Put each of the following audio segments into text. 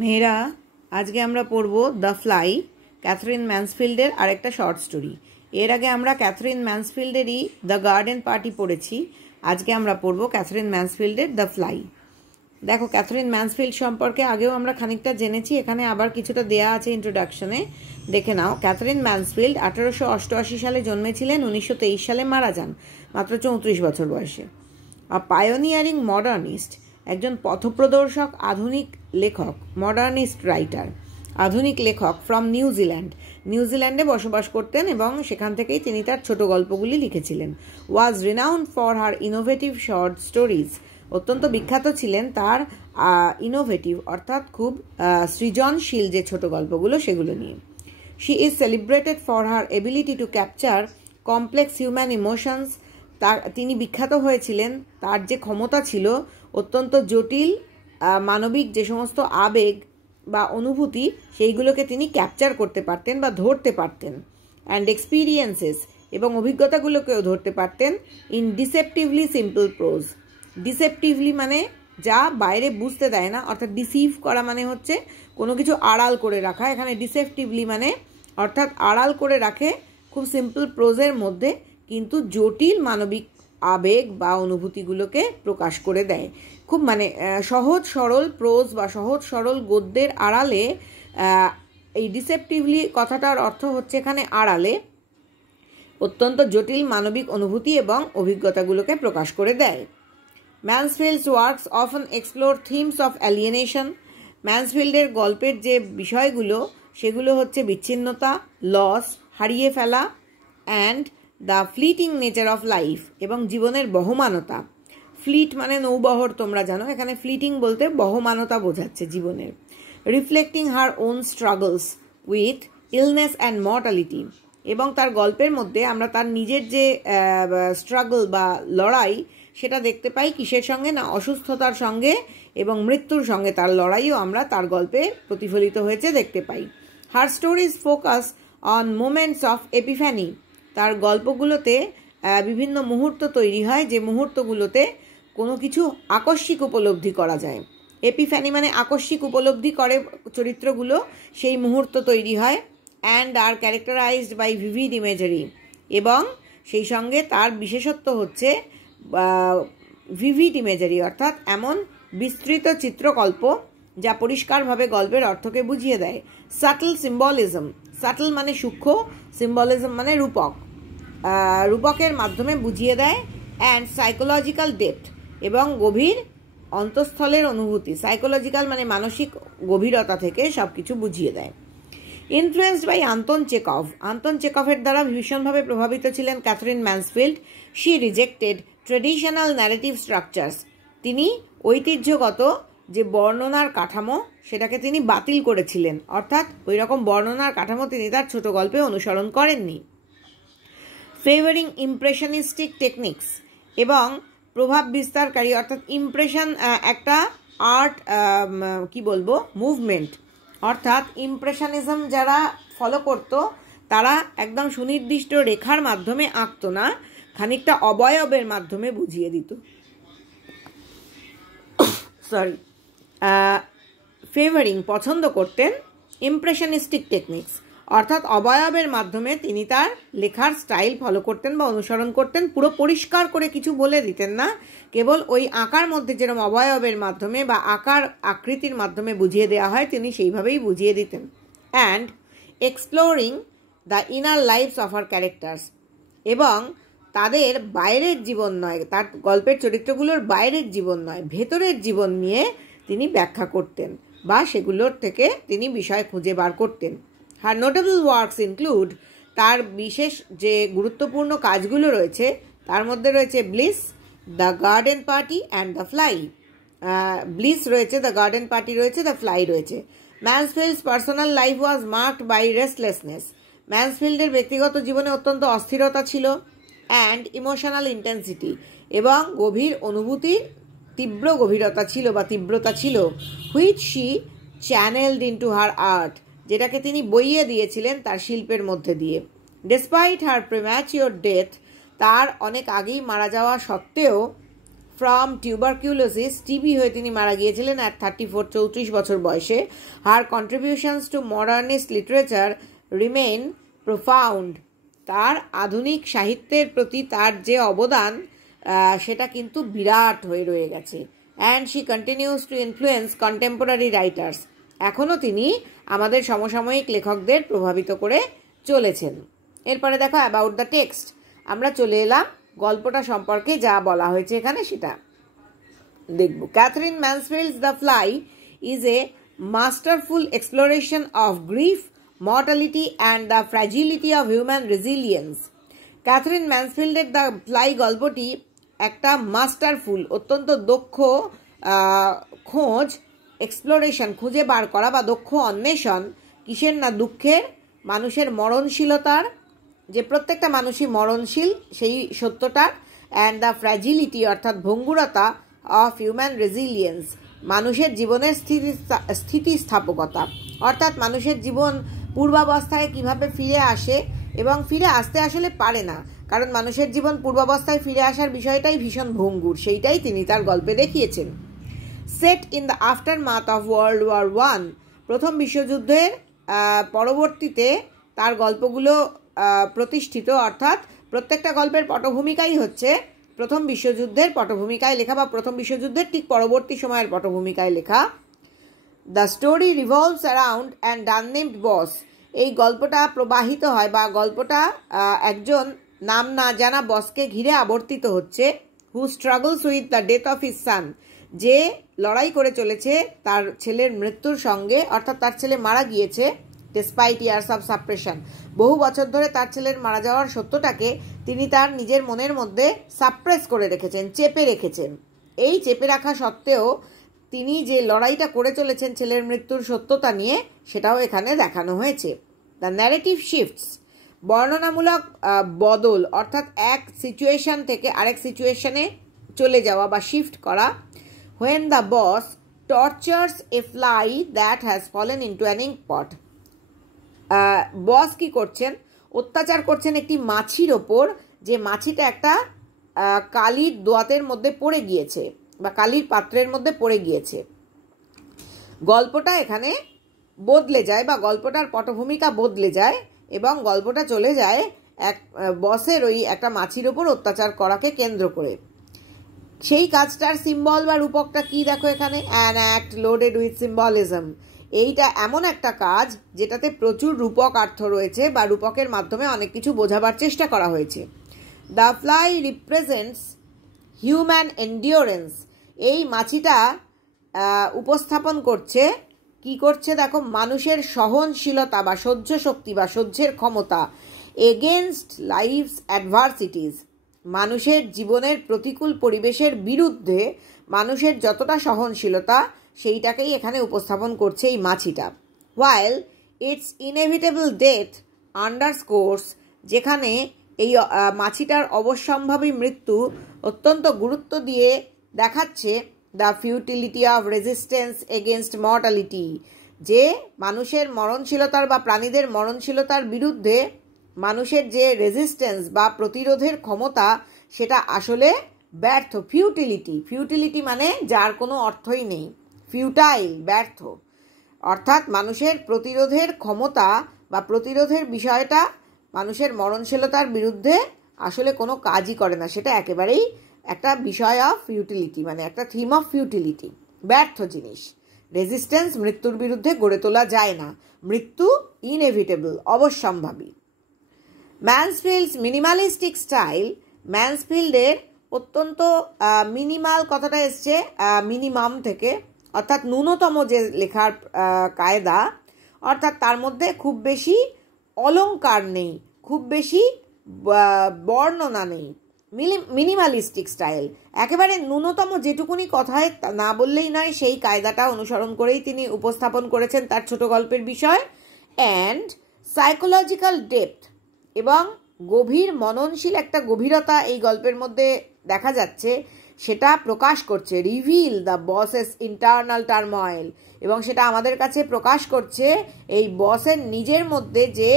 মেয়েরা আজকে আমরা পড়ব দ্য ফ্লাই, ক্যাথরিন ম্যানসফিল্ডের আরেকটা শর্ট স্টোরি। এর আগে আমরা ক্যাথরিন ম্যানসফিল্ডেরই দ্য গার্ডেন পার্টি পড়েছি। আজকে আমরা পড়ব ক্যাথরিন ম্যানসফিল্ডের দ্য ফ্লাই। দেখো, ক্যাথরিন ম্যানসফিল্ড সম্পর্কে আগেও আমরা খানিকটা জেনেছি, এখানে আবার কিছুটা দেয়া আছে ইন্ট্রোডাকশনে, দেখে নাও। ক্যাথরিন ম্যানসফিল্ড 1888 সালে জন্মেছিলেন, 1923 সালে মারা যান, মাত্র 34 বছর বয়সে। পায়োনিয়ারিং মডার্নিস্ট, একজন পথপ্রদর্শক আধুনিক লেখক, মডার্নিস্ট রাইটার, আধুনিক লেখক ফ্রম নিউজিল্যান্ডে বসবাস করতেন এবং সেখান থেকেই তিনি তার ছোট গল্পগুলি লিখেছিলেন। Was renowned for her innovative short stories, অত্যন্ত বিখ্যাত ছিলেন তার ইনোভেটিভ অর্থাৎ খুব সৃজনশীল যে ছোট গল্পগুলো সেগুলো নিয়ে। She is celebrated for her ability to capture complex human emotions, তিনি বিখ্যাত হয়েছিলেন তার যে ক্ষমতা ছিল অত্যন্ত জটিল মানবিক যে সমস্ত আবেগ বা অনুভূতি সেইগুলোকে তিনি ক্যাপচার করতে পারতেন বা ধরতে পারতেন। অ্যান্ড এক্সপিরিয়েন্সেস, এবং অভিজ্ঞতাগুলোকেও ধরতে পারতেন। ইন ডিসেপটিভলি সিম্পল প্রোজ, ডিসেপটিভলি মানে যা বাইরে বুঝতে দেয় না, অর্থাৎ ডিসিভ করা মানে হচ্ছে কোনো কিছু আড়াল করে রাখা, এখানে ডিসেপটিভলি মানে অর্থাৎ আড়াল করে রাখে খুব সিম্পল প্রোজের মধ্যে, কিন্তু জটিল মানবিক আবেগ বা অনুভূতিগুলোকে প্রকাশ করে দেয়। খুব মানে সহজ সরল প্রোজ বা সহজ সরল গদ্যের আড়ালে, এই ডিসেপটিভলি কথাটার অর্থ হচ্ছে এখানে আড়ালে অত্যন্ত জটিল মানবিক অনুভূতি এবং অভিজ্ঞতাগুলোকে প্রকাশ করে দেয়। Mansfield's works often explore themes of alienation, ম্যানসফিল্ডের গল্পের যে বিষয়গুলো সেগুলো হচ্ছে বিচ্ছিন্নতা, লস, হারিয়ে ফেলা, and the fleeting nature of life, এবং জীবনের বহমানতা। ফ্লিট মানে নৌবহর, তোমরা জানো, এখানে ফ্লিটিং বলতে বহমানতা বোঝাচ্ছে জীবনের। Reflecting her own struggles with illness and mortality, এবং তার গল্পের মধ্যে আমরা তার নিজের যে স্ট্রাগল বা লড়াই সেটা দেখতে পাই কিসের সঙ্গে না, অসুস্থতার সঙ্গে এবং মৃত্যুর সঙ্গে তার লড়াইও আমরা তার গল্পে প্রতিফলিত হয়েছে দেখতে পাই। Her stories focus on moments of epiphany, তার গল্পগুলোতে বিভিন্ন মুহূর্ত তৈরি হয় যে মুহূর্তগুলোতে কোনো কিছু আকস্মিক উপলব্ধি করা যায়। এপিফ্যানি মানে আকস্মিক উপলব্ধি করে চরিত্রগুলো, সেই মুহূর্ত তৈরি হয়। And are characterized by vivid imagery, এবং সেই সঙ্গে তার বিশেষত্ব হচ্ছে ভিভিড ইমেজারি অর্থাৎ এমন বিস্তৃত চিত্রকল্প যা পরিষ্কারভাবে গল্পের অর্থকে বুঝিয়ে দেয়। সাটল সিম্বলিজম, সাটল মানে সূক্ষ্ম, সিম্বলিজম মানে রূপক, রূপকের মাধ্যমে বুঝিয়ে দেয়। অ্যান্ড সাইকোলজিক্যাল ডেপথ, এবং গভীর অন্তঃস্থলের অনুভূতি, সাইকোলজিক্যাল মানে মানসিক গভীরতা থেকে সব কিছু বুঝিয়ে দেয়। Influenced by Anton Chekhov, Anton চেকভের দ্বারা ভীষণভাবে প্রভাবিত ছিলেন Katherine Mansfield. She rejected traditional narrative structures, তিনি ঐতিহ্যগত যে বর্ণনার কাঠামো সেটাকে তিনি বাতিল করেছিলেন, অর্থাৎ ওই রকম বর্ণনার কাঠামো তিনি তার ছোট গল্পে অনুসরণ করেননি। ফেভারিং ইমপ্রেশনিস্টিক টেকনিক্স, এবং প্রভাব বিস্তারকারী অর্থাৎ ইমপ্রেশন একটা আর্ট কি বলবো মুভমেন্ট, অর্থাৎ ইমপ্রেশনিজম যারা ফলো করত তারা একদম সুনির্দিষ্ট রেখার মাধ্যমে আঁকতো না, খানিকটা অবয়বের মাধ্যমে বুঝিয়ে দিত। ফেভারিং পছন্দ করতেন, ইমপ্রেশনিস্টিক টেকনিক্স অর্থাৎ অবয়বের মাধ্যমে তিনি তার লেখার স্টাইল ফলো করতেন বা অনুসরণ করতেন। পুরো পরিষ্কার করে কিছু বলে দিতেন না, কেবল ওই আঁকার মধ্যে যেরকম অবয়বের মাধ্যমে বা আকার আকৃতির মাধ্যমে বুঝিয়ে দেওয়া হয় তিনি সেইভাবেই বুঝিয়ে দিতেন। And exploring the inner lives of our characters, এবং তাদের বাইরের জীবন নয়, তার গল্পের চরিত্রগুলোর বাইরের জীবন নয়, ভেতরের জীবন নিয়ে তিনি ব্যাখ্যা করতেন বা সেগুলোর থেকে তিনি বিষয় খুঁজে বার করতেন। হার নোটেবল ওয়ার্কস ইনক্লুড, তার বিশেষ যে গুরুত্বপূর্ণ কাজগুলো রয়েছে তার মধ্যে রয়েছে bliss, the garden party and the fly. Bliss রয়েছে, দ্য গার্ডেন পার্টি রয়েছে, দ্য ফ্লাই রয়েছে। Mansfield's personal life was marked by restlessness, ম্যানসফিল্ডের ব্যক্তিগত জীবনে অত্যন্ত অস্থিরতা ছিল। অ্যান্ড ইমোশনাল ইন্টেন্সিটি, এবং গভীর অনুভূতির তীব্র গভীরতা ছিল বা তীব্রতা ছিল। Which she channelled into her art, যেটাকে তিনি বইয়ে দিয়েছিলেন তার শিল্পের মধ্যে দিয়ে। ডেসপাইট হার প্রিম্যাচিওর ডেথ, তার অনেক আগেই মারা যাওয়া সত্ত্বেও ফ্রম টিউবারকিউলোসিস, টিবি হয়ে তিনি মারা গিয়েছিলেন অ্যাট 34, 34 বছর বয়সে। Her contributions to modernist literature remain profound, তার আধুনিক সাহিত্যের প্রতি তার যে অবদান সেটা কিন্তু বিরাট হয়ে রয়ে গেছে। And she continues to influence contemporary writers, এখনও তিনি আমাদের সমসাময়িক লেখকদের প্রভাবিত করে চলেছেন। এরপরে দেখো অ্যাবাউট দ্য টেক্সট, আমরা চলে এলাম গল্পটা সম্পর্কে যা বলা হয়েছে এখানে সেটা দেখব। Katherine Mansfield's the fly is a masterful exploration of grief, mortality and the fragility of human resilience. Katherine ম্যানসফিল্ডের দ্য ফ্লাই গল্পটি একটা মাস্টারফুল, অত্যন্ত দক্ষ খোঁজ, এক্সপ্লোরেশন, খুঁজে বার করা বা দক্ষ অন্বেষণ, কিসের না, দুঃখের, মানুষের মরণশীলতার, যে প্রত্যেকটা মানুষই মরণশীল সেই সত্যটার, অ্যান্ড দ্য ফ্র্যাজিলিটি অর্থাৎ ভঙ্গুরতা, অফ হিউম্যান রেজিলিয়েন্স মানুষের জীবনের স্থিতিস্থাপকতা, অর্থাৎ মানুষের জীবন পূর্বাবস্থায় কিভাবে ফিরে আসে এবং ফিরে আসতে আসলে পারে না, কারণ মানুষের জীবন পূর্বাবস্থায় ফিরে আসার বিষয়টাই ভীষণ ভঙ্গুর, সেইটাই তিনি তার গল্পে দেখিয়েছেন। Set in the aftermath of world war 1, প্রথম বিশ্বযুদ্ধের পরবর্তীতে তার গল্পগুলো প্রতিষ্ঠিত, অর্থাৎ প্রত্যেকটা গল্পের পটভূমিকাই হচ্ছে প্রথম বিশ্বযুদ্ধের পটভূমিকায় লেখা বা প্রথম বিশ্বযুদ্ধের ঠিক পরবর্তী সময়ের পটভূমিকায় লেখা। The story revolves around and unnamed boss, এই গল্পটা প্রবাহিত হয় বা গল্পটা একজন নাম না জানা বসকে ঘিরে আবর্তিত হচ্ছে। Who struggles with the death of his son, যে লড়াই করে চলেছে তার ছেলের মৃত্যুর সঙ্গে, অর্থাৎ তার ছেলে মারা গিয়েছে। ডেসপাইট ইয়ার্স অফ সাপ্রেশন, বহু বছর ধরে তার ছেলের মারা যাওয়ার সত্যটাকে তিনি তার নিজের মনের মধ্যে সাপ্রেস করে রেখেছেন, চেপে রেখেছেন। এই চেপে রাখা সত্ত্বেও তিনি যে লড়াইটা করে চলেছেন ছেলের মৃত্যুর সত্যতা নিয়ে, সেটাও এখানে দেখানো হয়েছে। দ্য ন্যারেটিভ শিফটস, বর্ণনামূলক বদল, অর্থাৎ এক সিচুয়েশন থেকে আরেক সিচুয়েশনে চলে যাওয়া বা শিফট করা। When the boss tortures a fly that has fallen into an ink pot, boss কি করছেন, অত্যাচার করছেন একটি মাছির ওপর, যে মাছিটা একটা কালির দোয়াতের মধ্যে পড়ে গিয়েছে বা কালির পাত্রের মধ্যে পড়ে গিয়েছে। গল্পটা এখানে বদলে যায় বা গল্পটার পটভূমিকা বদলে যায় এবং গল্পটা চলে যায় এক বসের ওই একটা মাছির ওপর অত্যাচার করাকে কেন্দ্র করে। সেই কাজটার সিম্বল বা রূপকটা কি দেখো এখানে, an act loaded with symbolism, এইটা এমন একটা কাজ যেটাতে প্রচুর রূপক অর্থ রয়েছে বা রূপকের মাধ্যমে অনেক কিছু বোঝাবার চেষ্টা করা হয়েছে। The fly represents human endurance, এই মাছিটা উপস্থাপন করছে, কি করছে দেখো, মানুষের সহনশীলতা বা সহ্য শক্তি বা সহ্যের ক্ষমতা, এগেনস্ট লাইফস অ্যাডভার্সিটিস, মানুষের জীবনের প্রতিকূল পরিবেশের বিরুদ্ধে মানুষের যতটা সহনশীলতা সেইটাকেই এখানে উপস্থাপন করছে এই মাছিটা। হোয়াইল ইটস ইনএভিটেবল ডেথ আন্ডারস্কোর্স, যেখানে এই মাছিটার অবশ্যম্ভাবী মৃত্যু অত্যন্ত গুরুত্ব দিয়ে দেখাচ্ছে the futility of resistance against mortality, যে মানুষের মরণশীলতার বা প্রাণীদের মরণশীলতার বিরুদ্ধে মানুষের যে রেজিস্ট্যান্স বা প্রতিরোধের ক্ষমতা সেটা আসলে ব্যর্থ। ফিউটিলিটি মানে যার কোনো অর্থই নেই, ফিউটাইল, ব্যর্থ, অর্থাৎ মানুষের প্রতিরোধের ক্ষমতা বা প্রতিরোধের বিষয়টা মানুষের মরণশীলতার বিরুদ্ধে আসলে কোনো কাজই করে না, সেটা একেবারেই একটা বিষয় অফ ফিউটিলিটি, মানে একটা থিম অফ ফিউটিলিটি, ব্যর্থ জিনিস। রেজিস্ট্যান্স মৃত্যুর বিরুদ্ধে গড়ে তোলা যায় না, মৃত্যু ইনএভিটেবল, অবশ্যম্ভাবী। ম্যানসফিল্ডস মিনিমালিস্টিক স্টাইল, ম্যানসফিল্ডের অত্যন্ত মিনিমাল কথাটা এসছে মিনিমাম থেকে, অর্থাৎ ন্যূনতম যে লেখার কায়দা, অর্থাৎ তার মধ্যে খুব বেশি অলংকার নেই, খুব বেশি বর্ণনা নেই, মিনিমালিস্টিক স্টাইল, একেবারে ন্যূনতম যেটুকুনি কথায় না বললেই নয় সেই কায়দাটা অনুসরণ করেই তিনি উপস্থাপন করেছেন তার ছোট গল্পের বিষয়। অ্যান্ড সাইকোলজিক্যাল ডেপথ, এবং গভীর মননশীল একটা গভীরতা এই গল্পের মধ্যে দেখা যাচ্ছে, সেটা প্রকাশ করছে। Reveal the buses internal turmoil, এবং সেটা আমাদের কাছে প্রকাশ করছে এই বসের নিজের মধ্যে যে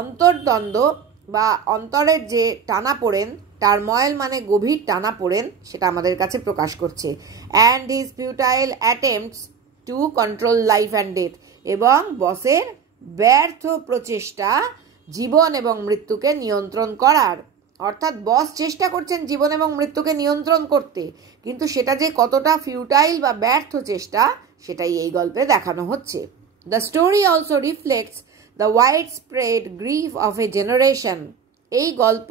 অন্তর্দ্বন্দ্ব বা অন্তরের যে টানাপোড়েন টার্ময়েল মানে গভীর টানাপোড়েন, সেটা আমাদের কাছে প্রকাশ করছে। And his futile attempts to control life and death, এবং বসের ব্যর্থ প্রচেষ্টা জীবন এবং মৃত্যুকে নিয়ন্ত্রণ করার। অর্থাৎ বস চেষ্টা করছেন জীবন এবং মৃত্যুকে নিয়ন্ত্রণ করতে, কিন্তু সেটা যে কতটা ফিউটাইল বা ব্যর্থ চেষ্টা, সেটাই এই গল্পে দেখানো হচ্ছে। The story also reflects the wide spread grief of a generation. এই গল্প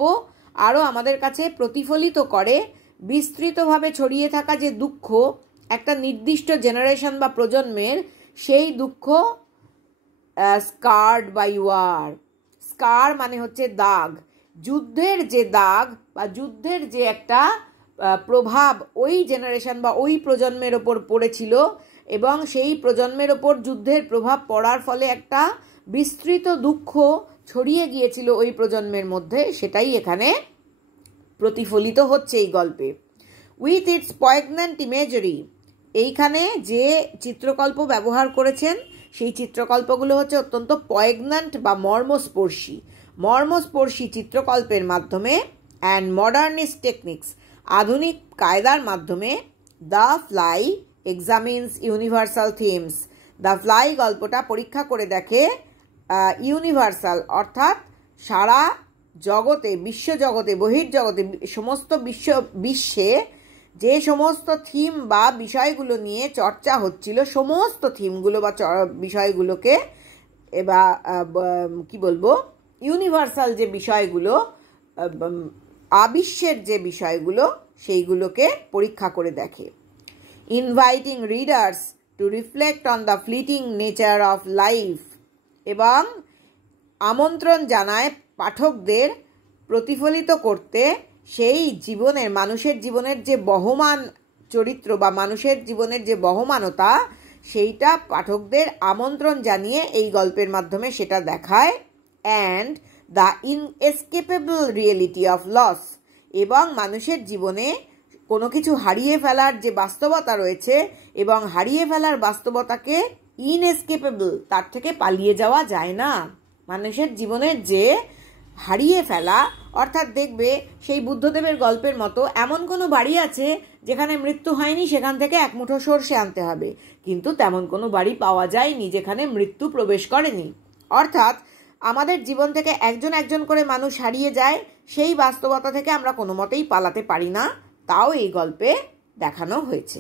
আরও আমাদের কাছে প্রতিফলিত করে বিস্তৃতভাবে ছড়িয়ে থাকা যে দুঃখ একটা নির্দিষ্ট জেনারেশন বা প্রজন্মের, সেই দুঃখ স্কার্ড বাই ওয়ার। স্কার মানে হচ্ছে দাগ, যুদ্ধের যে দাগ বা যুদ্ধের যে একটা প্রভাব ওই জেনারেশন বা ওই প্রজন্মের ওপর পড়েছিল, এবং সেই প্রজন্মের ওপর যুদ্ধের প্রভাব পড়ার ফলে একটা বিস্তৃত দুঃখ ছড়িয়ে গিয়েছিল ওই প্রজন্মের মধ্যে, সেটাই এখানে প্রতিফলিত হচ্ছে এই গল্পে। উইথ ইটস পয়েগন্যান্ট ইমেজারি, এইখানে যে চিত্রকল্প ব্যবহার করেছেন সেই চিত্রকল্পগুলো হচ্ছে অত্যন্ত পয়েগন্যান্ট বা মর্মস্পর্শী চিত্রকল্পের মাধ্যমে অ্যান্ড মডার্নিস্ট টেকনিক্স, আধুনিক কায়দার মাধ্যমে the fly examines universal themes. The fly গল্পটা পরীক্ষা করে দেখে ইউনিভার্সাল অর্থাৎ সারা জগতে, বিশ্বজগতে, বহির্জগতে, সমস্ত বিশ্বে যে সমস্ত থিম বা বিষয়গুলো নিয়ে চর্চা হচ্ছিল, সমস্ত থিমগুলো বা বিষয়গুলোকে বা কি বলবো, ইউনিভার্সাল যে বিষয়গুলো, আবিশ্বের যে বিষয়গুলো, সেইগুলোকে পরীক্ষা করে দেখে। Inviting readers two reflect on the fleeting nature of life, এবং আমন্ত্রণ জানায় পাঠকদের প্রতিফলিত করতে সেই জীবনের, মানুষের জীবনের যে বহমান চরিত্র বা মানুষের জীবনের যে বহমানতা, সেইটা পাঠকদের আমন্ত্রণ জানিয়ে এই গল্পের মাধ্যমে সেটা দেখায়। And the inescapable reality of loss, এবং মানুষের জীবনে কোনো কিছু হারিয়ে ফেলার যে বাস্তবতা রয়েছে, এবং হারিয়ে ফেলার বাস্তবতাকে ইনএসকেপেবল, তার থেকে পালিয়ে যাওয়া যায় না। মানুষের জীবনের যে হারিয়ে ফেলা, অর্থাৎ দেখবে সেই বুদ্ধদেবের গল্পের মতো এমন কোনো বাড়ি আছে যেখানে মৃত্যু হয়নি, সেখান থেকে এক মুঠো সর্ষে আনতে হবে, কিন্তু তেমন কোনো বাড়ি পাওয়া যায়নি যেখানে মৃত্যু প্রবেশ করেনি। অর্থাৎ আমাদের জীবন থেকে একজন একজন করে মানুষ হারিয়ে যায়, সেই বাস্তবতা থেকে আমরা কোনো মতেই পালাতে পারি না, তাও এই গল্পে দেখানো হয়েছে।